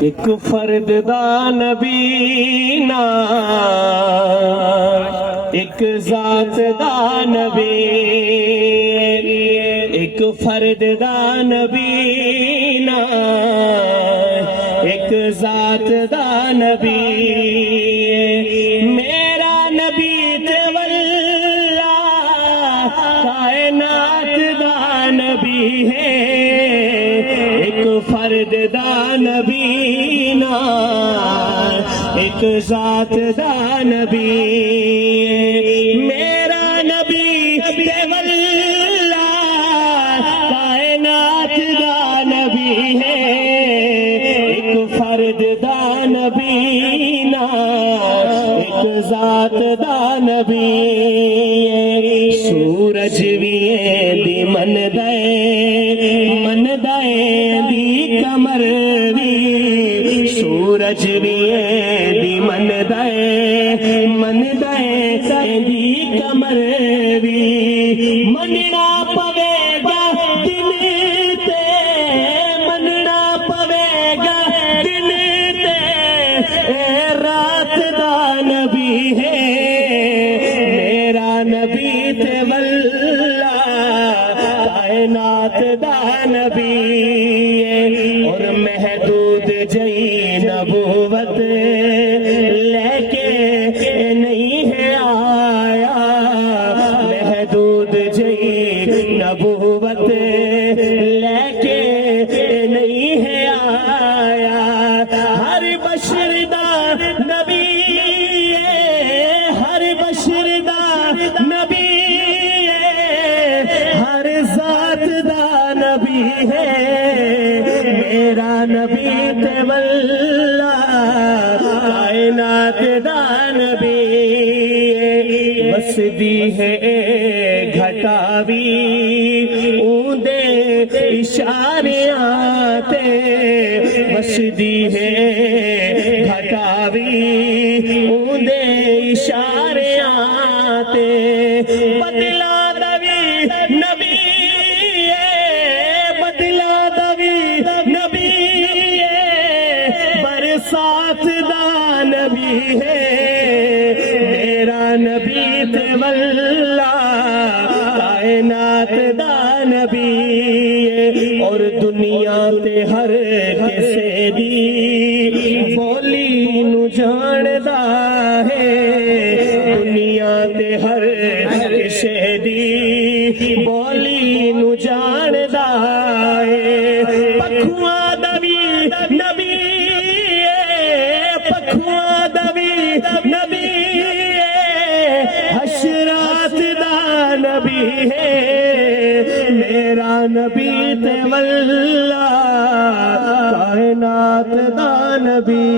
ایک فرد دا نبی نا ایک ذات دا نبی ایک فرد دا نبی نا ایک ذات دا نبی میرا نبی تے واللہ کائنات دا نبی ہے ایک فرد دا نبی نا ایک ذات دا نبی میرا نبی تے واللہ کائنات دا نبی ہے ایک فرد دا نبی نا ایک ذات دا نبی سورج بھی دی من دے دی کمر بھی سورج بھی دی من دے دی کمر بھی مننا پوے گا دل تے مننا پوے گا دل تے اے رات دا نبی ہے میرا نبی تے واللہ کائنات دا نبی اور محدود جئی نبوت لے کے نہیں ہے آیا محدود جئی نبوت لے کے نہیں ہے آیا ہر بشر دا نبی ہر بشر دا نبی ہر ذات دا نبی ہے میرا نبی تے واللہ کائنات دا نبی بس دی ہے گھٹاوی اودے اشاریاں تے بس دی ہے گھٹاوی اودے اشاریاں تے بدلا دوی نبی بدلا دوی نبی برسات دا نبی ہے میرا نبی تے واللہ کائنات دا نبی اور دنیا تے ہر کسے دی بولی نو جاندا ہے دنیا تے ہر کسے دی بولی نو جاندا ہے پکھواں دوی نبی پکھواں دوی نبی حشرات دا نبی ہے میرا نبی تے واللہ کائنات دا نبی